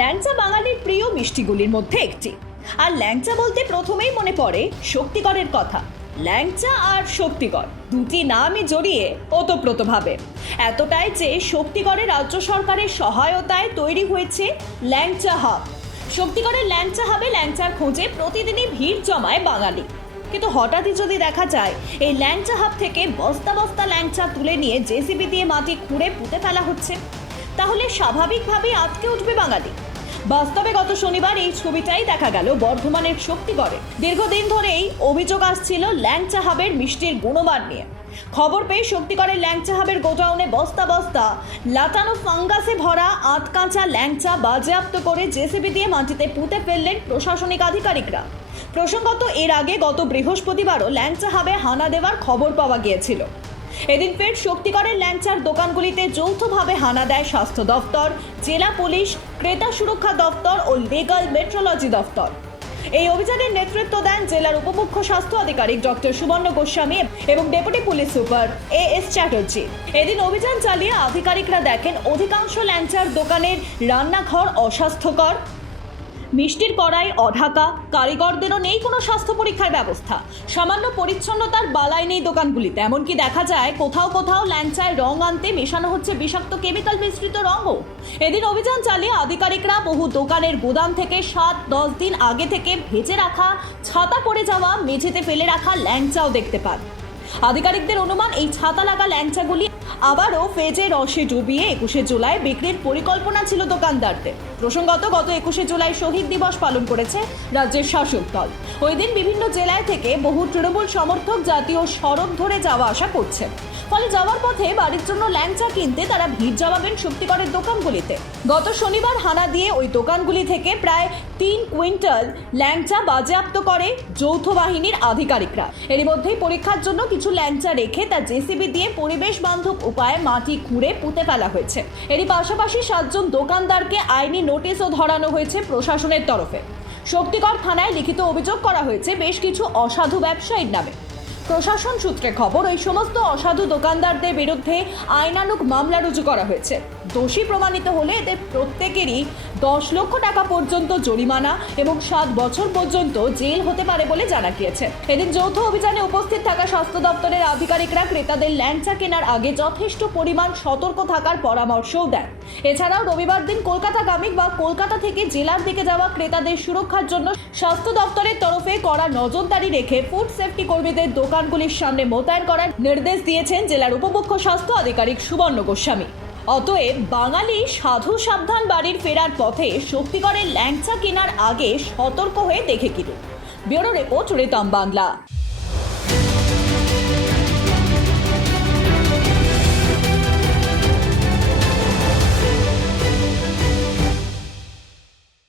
ল্যাংচা বাঙালির প্রিয় মিষ্টিগুলির মধ্যে একটি। আর ল্যাংচা বলতে প্রথমেই মনে পড়ে শক্তিগড়ের কথা। ল্যাংচা আর শক্তিগড় দুটি নামই জড়িয়ে ওতপ্রোতভাবে। এতটাই যে শক্তিগড়ের রাজ্য সরকারের সহায়তায় তৈরি হয়েছে ল্যাংচা হাব। শক্তিগড়ের ল্যাংচা হাবে ল্যাংচার খোঁজে প্রতিদিনই ভিড় জমায় বাঙালি। কিন্তু হঠাৎই যদি দেখা যায়, এই ল্যাংচা হাব থেকে বস্তা বস্তা ল্যাংচা তুলে নিয়ে জেসিবি দিয়ে মাটি খুঁড়ে পুঁতে ফেলা হচ্ছে। তাহলে স্বাভাবিকভাবেই আটকে উঠবে বাঙালি। বাস্তবে গত শনিবার এই ছবিটাই দেখা গেল বর্ধমানের শক্তিগড়ে। দীর্ঘদিন ধরেই অভিযোগ আসছিল ল্যাংচা হাবের মিষ্টির গুণমান নিয়ে। খবর পেয়ে শক্তিগড়ের ল্যাংচা হাবের গোডাউনে বস্তা বস্তা লাটানো ফাঙ্গাসে ভরা আট কাঁচা ল্যাংচা বাজেয়াপ্ত করে জেসিবি দিয়ে মাটিতে পুঁতে ফেললেন প্রশাসনিক আধিকারিকরা। প্রসঙ্গত এর আগে গত বৃহস্পতিবারও ল্যাংচা হাবে হানা দেওয়ার খবর পাওয়া গিয়েছিল। এদিন ফের শক্তিগড়ের ল্যাংচার দোকানগুলিতে যৌথভাবে হানা দেয় স্বাস্থ্য দফতর জেলা পুলিশ, ক্রেতা সুরক্ষা দফতর ও লিগাল মেট্রোলজি দফতর এই অভিযানের নেতৃত্ব দেন জেলার উপমুখ্য স্বাস্থ্য আধিকারিক ডক্টর সুবর্ণ গোস্বামী এবং deputy police super A S Chatterjee. এদিন অভিযান চালিয়ে আধিকারিকরা দেখেন, অধিকাংশ ল্যাংচার দোকানের রান্নাঘর অস্বাস্থ্যকর। মিষ্টির কড়াই, অঢাকা, কারিগরদেরও নেই কোনো স্বাস্থ্য পরীক্ষার ব্যবস্থা। সামান্য পরিচ্ছন্নতার বালাই নেই দোকানগুলিতে। এমনকি দেখা যায়, কোথাও কোথাও ল্যাংচায় রং আনতে মেশানো হচ্ছে বিষাক্ত কেমিক্যাল মিশ্রিত রঙও। এদিন অভিযান চালিয়ে আধিকারিকরা বহু দোকানের গুদাম থেকে সাত, দশ দিন আগে থেকে ভেজে রাখা, ছাতা পড়ে যাওয়া, মেঝেতে ফেলে রাখা ল্যাংচাও দেখতে পান। আধিকারিকদের অনুমান, এই ছাতা লাগা ল্যাংচাগুলি আবারও ফেজে রসে ডুবিয়ে একুশে জুলাই বিক্রির পরিকল্পনা ছিল দোকানদারদের। প্রসঙ্গত, গত একুশে জুলাই শহীদ দিবস পালন করেছে রাজ্যের শাসক দল। ওই দিন বিভিন্ন জেলায় থেকে বহু তৃণমূল সমর্থক জাতীয় সড়ক ধরে যাওয়া আসা করছে। ফলে যাওয়ার পথে বাড়ির জন্য ল্যাংচা কিনতে তারা ভিড় জমাবেন শক্তিগড়ের দোকানগুলিতে। গত শনিবার হানা দিয়ে ওই দোকানগুলি থেকে প্রায় তিন কুইন্টাল ল্যাংচা বাজেয়াপ্ত করে যৌথ বাহিনীর আধিকারিকরা। এরই মধ্যেই পরীক্ষার জন্য কিছু ল্যাংচা রেখে তা জেসিবি দিয়ে পরিবেশ বান্ধব উপায়ে মাটি খুঁড়ে পুঁতে ফেলা হয়েছে। এরই পাশাপাশি সাতজন দোকানদারকে আইনি নোটিশও ধরানো হয়েছে প্রশাসনের তরফে। শক্তিগড় থানায় লিখিত অভিযোগ করা হয়েছে, বেশ কিছু অসাধু ব্যবসায়ীর নামে। প্রশাসন সূত্রে খবর ওই সমস্ত অসাধু দোকানদারদের বিরুদ্ধে আইনানুগ মামলা রুজু করা হয়েছে। দোষী প্রমাণিত হলে এদের প্রত্যেকেরই দশ লক্ষ টাকা পর্যন্ত জরিমানা এবং সাত বছর পর্যন্ত জেল হতে পারে বলে জানা গিয়েছে। এদিন যৌথ অভিযানে উপস্থিত থাকা স্বাস্থ্য দপ্তরের আধিকারিকরা ক্রেতাদের ল্যাংচা কেনার আগে যথেষ্ট পরিমাণ সতর্ক থাকার পরামর্শও দেন। এছাড়াও রবিবার দিন কলকাতাগামী বা কলকাতা থেকে জেলার দিকে যাওয়া ক্রেতাদের সুরক্ষার জন্য স্বাস্থ্য দপ্তরের তরফে কড়া নজরদারি রেখে ফুড সেফটি কর্মীদের দোকানগুলির সামনে মোতায়েন করার নির্দেশ দিয়েছেন জেলার উপমুখ্য স্বাস্থ্য আধিকারিক সুবর্ণ গোস্বামী। অতএব বাঙালি সাধু সাবধান বাড়ির ফেরার পথে শক্তিগড়ের ল্যাংচা কেনার আগে সতর্ক হয়ে দেখে কিনুন। Bureau report Ritam Bangla.